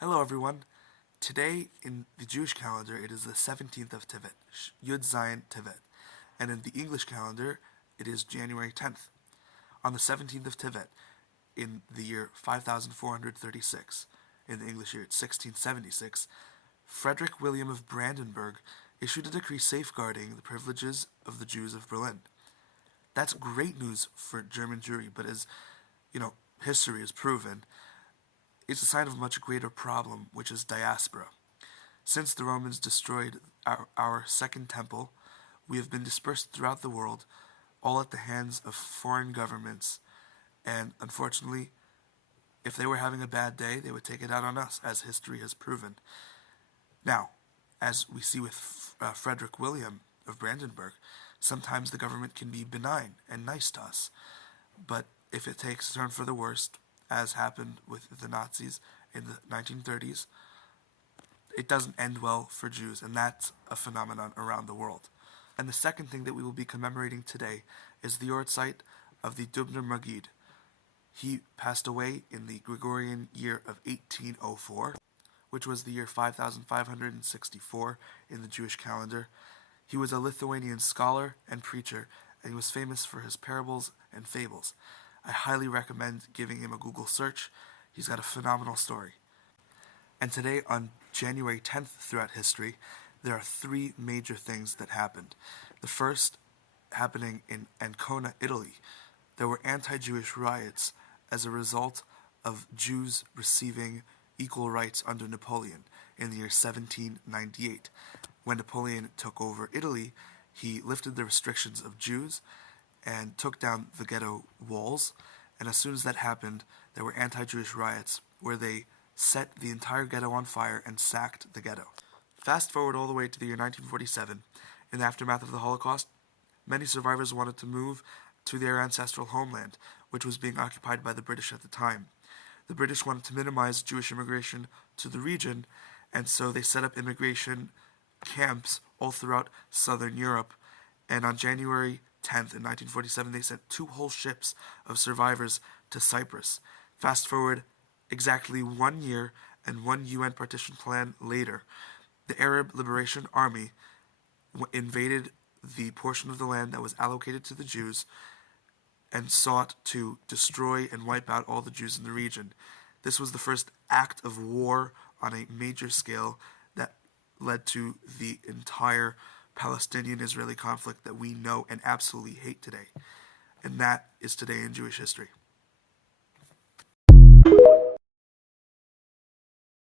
Hello everyone. Today in the Jewish calendar it is the 17th of Tevet, Yahrtzeit Tevet, and in the English calendar it is January 10th. On the 17th of Tevet, in the year 5436, in the English year 1676, Frederick William of Brandenburg issued a decree safeguarding the privileges of the Jews of Berlin. That's great news for German Jewry, but as history has proven, it's a sign of a much greater problem, which is diaspora. Since the Romans destroyed our second temple, we have been dispersed throughout the world, all at the hands of foreign governments, and unfortunately, if they were having a bad day, they would take it out on us, as history has proven. Now, as we see with Frederick William of Brandenburg, sometimes the government can be benign and nice to us, but if it takes a turn for the worst, as happened with the Nazis in the 1930s, it doesn't end well for Jews, and that's a phenomenon around the world. And the second thing that we will be commemorating today is the Yahrtzeit of the Dubner Maggid. He passed away in the Gregorian year of 1804, which was the year 5564 in the Jewish calendar. He was a Lithuanian scholar and preacher, and he was famous for his parables and fables. I highly recommend giving him a Google search. He's got a phenomenal story. And today, on January 10th throughout history, there are three major things that happened. The first happening in Ancona, Italy. There were anti-Jewish riots as a result of Jews receiving equal rights under Napoleon in the year 1798. When Napoleon took over Italy, he lifted the restrictions of Jews and took down the ghetto walls, and as soon as that happened, there were anti-Jewish riots where they set the entire ghetto on fire and sacked the ghetto. Fast forward all the way to the year 1947. In the aftermath of the Holocaust, many survivors wanted to move to their ancestral homeland, which was being occupied by the British at the time. The British wanted to minimize Jewish immigration to the region, and so they set up immigration camps all throughout southern Europe, and on January 10th in 1947, they sent two whole ships of survivors to Cyprus. Fast forward exactly 1 year and one UN partition plan later, the Arab Liberation Army invaded the portion of the land that was allocated to the Jews and sought to destroy and wipe out all the Jews in the region. This was the first act of war on a major scale that led to the entire Palestinian-Israeli conflict that we know and absolutely hate today. And that is today in Jewish history.